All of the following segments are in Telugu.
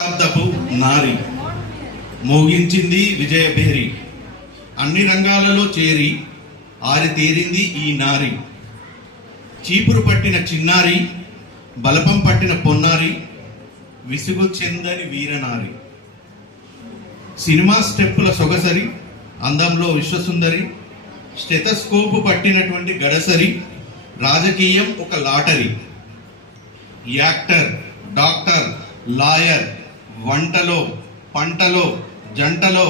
శతాబ్దపు నారి మోగించింది విజయభేరి, అన్ని రంగాలలో చేరి ఆరితేరింది ఈ నారి. చీపురు పట్టిన చిన్నారి, బలపం పట్టిన పొన్నారి, విసుగు చెందని వీరనారి. సినిమా స్టెప్పుల సొగసరి, అందంలో విశ్వసుందరి, స్టెతస్కోపు పట్టినటువంటి గడసరి, రాజకీయం ఒక లాటరీ. యాక్టర్, డాక్టర్, లాయర్, వంటలో, పంటలో, జంటలో,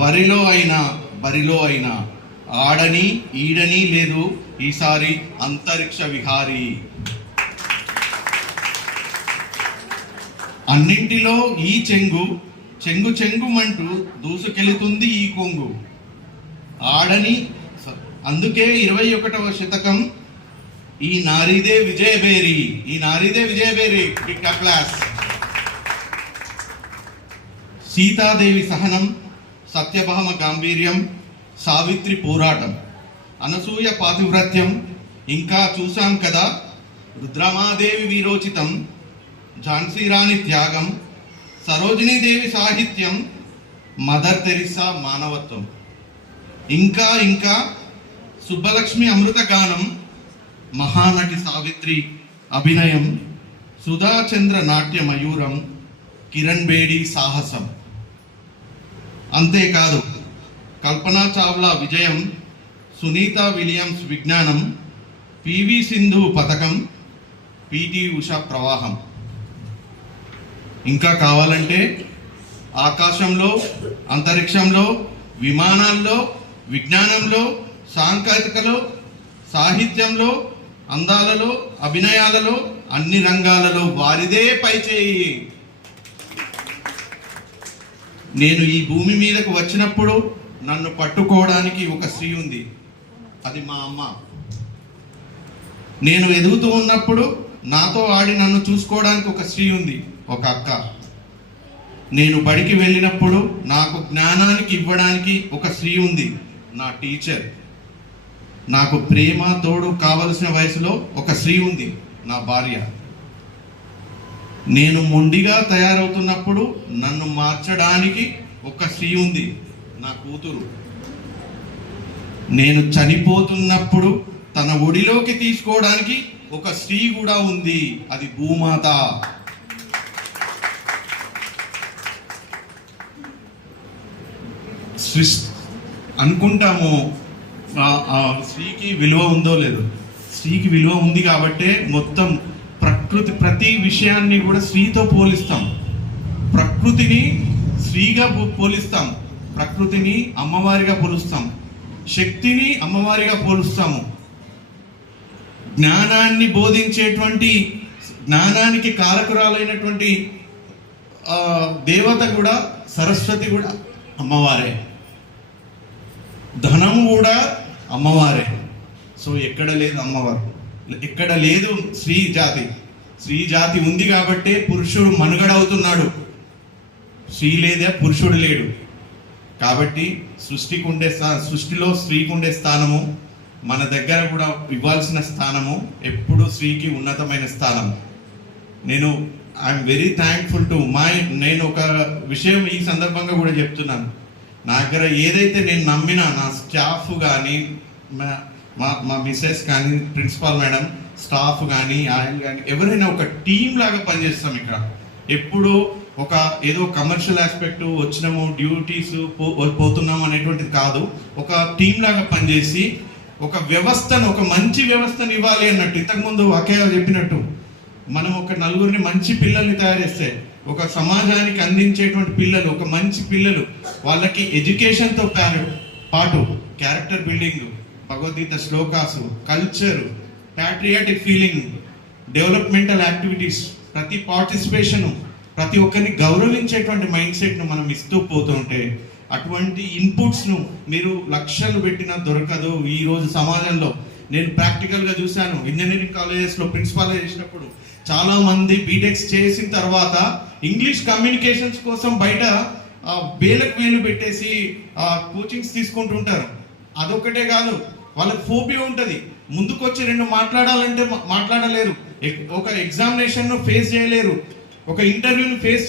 వరిలో అయినా బరిలో అయినా ఆడని ఈడని లేదు ఈసారి అంతరిక్ష విహారీ. అన్నింటిలో ఈ చెంగు, చెంగు చెంగుమంటూ దూసుకెళుతుంది ఈ కొంగు. ఆడని అందుకే 21వ శతకం ఈ నారీదే విజయభేరి, ఈ నారీదే విజయభేరి. Big applause. సీతాదేవి సహనం, సత్యభామ గాంభీర్యం, సావిత్రి పోరాటం, అనసూయ పాతివ్రత్యం, ఇంకా చూశాం కదా రుద్రమాదేవి వీరోచితం, ఝాన్సీరాణి త్యాగం, సరోజినీదేవి సాహిత్యం, మదర్ తెరిసా మానవత్వం, ఇంకా ఇంకా సుబ్బలక్ష్మి అమృత గానం, మహానటి సావిత్రి అభినయం, సుధాచంద్ర నాట్య మయూరం, కిరణ్ బేడి సాహసం. అంతేకాదు కల్పనా చావ్లా విజయం, సునీత విలియమ్స్ విజ్ఞానం, పివి సింధు పథకం, పిటి ఉషా ప్రవాహం. ఇంకా కావాలంటే ఆకాశంలో, అంతరిక్షంలో, విమానాల్లో, విజ్ఞానంలో, సాంకేతికలో, సాహిత్యంలో, అందాలలో, అభినయాలలో, అన్ని రంగాలలో వారిదే పైచేయి. నేను ఈ భూమి మీదకు వచ్చినప్పుడు నన్ను పట్టుకోవడానికి ఒక స్త్రీ ఉంది, అది మా అమ్మ. నేను ఎదుగుతూ ఉన్నప్పుడు నాతో ఆడి నన్ను చూసుకోవడానికి ఒక స్త్రీ ఉంది, ఒక అక్క. నేను బడికి వెళ్ళినప్పుడు నాకు జ్ఞానానికి ఇవ్వడానికి ఒక స్త్రీ ఉంది, నా టీచర్. నాకు ప్రేమ తోడు కావలసిన వయసులో ఒక స్త్రీ ఉంది, నా భార్య. నేను మొండిగా తయారవుతున్నప్పుడు నన్ను మార్చడానికి ఒక స్త్రీ ఉంది, నా కూతురు. నేను చనిపోతున్నప్పుడు తన ఒడిలోకి తీసుకోవడానికి ఒక స్త్రీ కూడా ఉంది, అది భూమాత. అనుకుంటాము స్త్రీకి విలువ ఉందో లేదో. స్త్రీకి విలువ ఉంది కాబట్టే మొత్తం ప్రకృతి ప్రతి విషయాన్ని కూడా స్త్రీతో పోలిస్తాం. ప్రకృతిని స్త్రీగా పోలిస్తాం, ప్రకృతిని అమ్మవారిగా పోలుస్తాం, శక్తిని అమ్మవారిగా పోలుస్తాము. జ్ఞానాన్ని బోధించేటువంటి, జ్ఞానానికి కారకురాలైనటువంటి దేవత కూడా, సరస్వతి కూడా అమ్మవారే. ధనం కూడా అమ్మవారే. సో ఎక్కడ లేదు అమ్మవారు, ఎక్కడ లేదు స్త్రీ జాతి. స్త్రీ జాతి ఉంది కాబట్టే పురుషుడు మనుగడవుతున్నాడు. స్త్రీ లేదా పురుషుడు లేడు. కాబట్టి సృష్టిలో స్త్రీకి ఉండే స్థానము, మన దగ్గర కూడా ఇవ్వాల్సిన స్థానము ఎప్పుడు స్త్రీకి ఉన్నతమైన స్థానం. ఐఎమ్ వెరీ థ్యాంక్ఫుల్ టు నేను ఒక విషయం ఈ సందర్భంగా కూడా చెప్తున్నాను. నా దగ్గర ఏదైతే నేను నమ్మినా, నా స్టాఫ్ కానీ, మా మిసెస్ కానీ, ప్రిన్సిపాల్ మేడం, స్టాఫ్ కానీ, ఆయన కానీ, ఎవరైనా ఒక టీం లాగా పనిచేస్తాం ఇక్కడ. ఎప్పుడు ఒక ఏదో కమర్షియల్ ఆస్పెక్ట్ వచ్చినాము, డ్యూటీస్ పోతున్నాము అనేటువంటిది కాదు. ఒక టీం లాగా పనిచేసి ఒక వ్యవస్థను, ఒక మంచి వ్యవస్థను ఇవ్వాలి అన్నట్టు. ఇంతకుముందు అక్కయ్య చెప్పినట్టు మనం ఒక నలుగురిని మంచి పిల్లల్ని తయారు చేస్తే, ఒక సమాజానికి అందించేటువంటి పిల్లలు, ఒక మంచి పిల్లలు, వాళ్ళకి ఎడ్యుకేషన్తో పాటు క్యారెక్టర్ బిల్డింగ్, భగవద్గీత శ్లోకాసు, culture, patriotic feeling, developmental activities, ప్రతి పార్టిసిపేషను, ప్రతి ఒక్కరిని గౌరవించేటువంటి మైండ్ సెట్ను మనం ఇస్తూ పోతుంటే, అటువంటి ఇన్పుట్స్ను మీరు లక్షలు పెట్టినా దొరకదు ఈరోజు సమాజంలో. నేను ప్రాక్టికల్గా చూశాను. ఇంజనీరింగ్ కాలేజెస్లో ప్రిన్సిపాల్ చేసినప్పుడు చాలామంది బీటెక్స్ చేసిన తర్వాత ఇంగ్లీష్ కమ్యూనికేషన్స్ కోసం బయట వేలకు వేలు పెట్టేసి కోచింగ్స్ తీసుకుంటుంటారు. అదొక్కటే కాదు, వాళ్ళకి ఫోబియా ఉంటుంది. ముందుకు వచ్చి రెండు మాట్లాడాలంటే మాట్లాడలేరు, ఒక ఎగ్జామినేషన్ ఫేస్ చేయలేరు, ఒక ఇంటర్వ్యూని ఫేస్